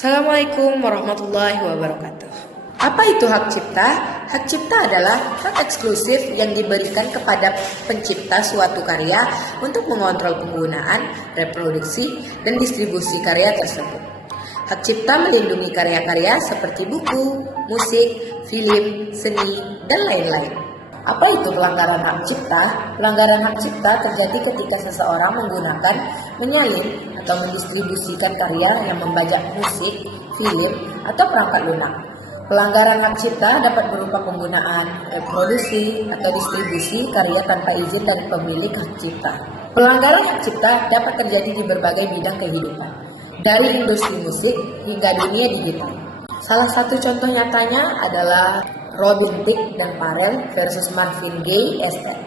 Assalamualaikum warahmatullahi wabarakatuh. Apa itu hak cipta? Hak cipta adalah hak eksklusif yang diberikan kepada pencipta suatu karya untuk mengontrol penggunaan, reproduksi, dan distribusi karya tersebut. Hak cipta melindungi karya-karya seperti buku, musik, film, seni, dan lain-lain. Apa itu pelanggaran hak cipta? Pelanggaran hak cipta terjadi ketika seseorang menggunakan, menyalin, atau mendistribusikan karya yang membajak musik, film, atau perangkat lunak. Pelanggaran hak cipta dapat berupa penggunaan, reproduksi, atau distribusi karya tanpa izin dari pemilik hak cipta. Pelanggaran hak cipta dapat terjadi di berbagai bidang kehidupan, dari industri musik hingga dunia digital. Salah satu contoh nyatanya adalah Robin Thicke dan Pharrell versus Marvin Gaye Estate.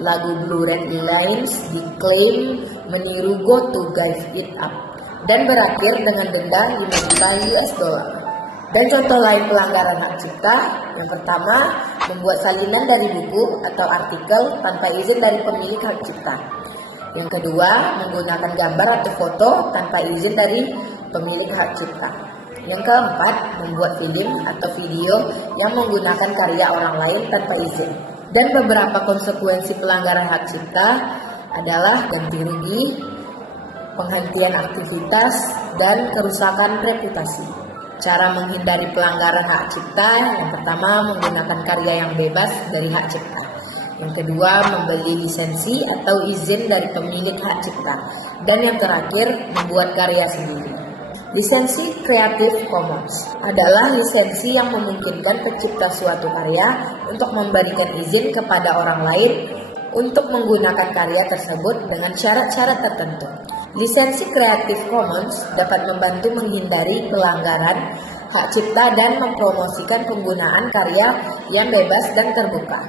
Lagu Blue Red Lines diklaim meniru Go to Give It Up dan berakhir dengan denda 5 juta US dollar. Dan contoh lain pelanggaran hak cipta, yang pertama, membuat salinan dari buku atau artikel tanpa izin dari pemilik hak cipta. Yang kedua, menggunakan gambar atau foto tanpa izin dari pemilik hak cipta. Yang keempat, membuat film atau video yang menggunakan karya orang lain tanpa izin. Dan beberapa konsekuensi pelanggaran hak cipta adalah ganti rugi, penghentian aktivitas, dan kerusakan reputasi. Cara menghindari pelanggaran hak cipta, yang pertama menggunakan karya yang bebas dari hak cipta. Yang kedua, membeli lisensi atau izin dari pemilik hak cipta. Dan yang terakhir, membuat karya sendiri. Lisensi Creative Commons adalah lisensi yang memungkinkan pencipta suatu karya untuk memberikan izin kepada orang lain untuk menggunakan karya tersebut dengan syarat-syarat tertentu. Lisensi Creative Commons dapat membantu menghindari pelanggaran hak cipta dan mempromosikan penggunaan karya yang bebas dan terbuka.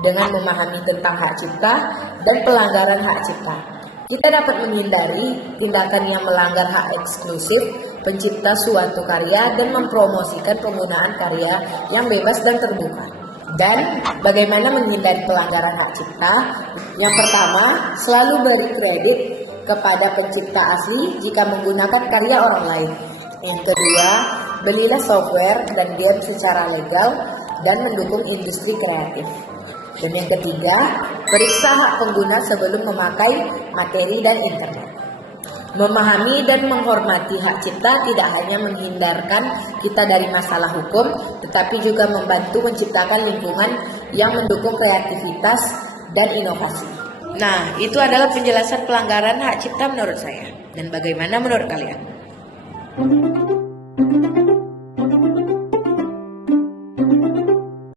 Dengan memahami tentang hak cipta dan pelanggaran hak cipta, kita dapat menghindari tindakan yang melanggar hak eksklusif pencipta suatu karya dan mempromosikan penggunaan karya yang bebas dan terbuka. Dan bagaimana menghindari pelanggaran hak cipta? Yang pertama, selalu beri kredit kepada pencipta asli jika menggunakan karya orang lain. Yang kedua, belilah software dan game secara legal dan mendukung industri kreatif. Dan yang ketiga, periksa hak pengguna sebelum memakai materi dan internet. Memahami dan menghormati hak cipta tidak hanya menghindarkan kita dari masalah hukum, tetapi juga membantu menciptakan lingkungan yang mendukung kreativitas dan inovasi. Nah, itu adalah penjelasan pelanggaran hak cipta menurut saya. Dan bagaimana menurut kalian?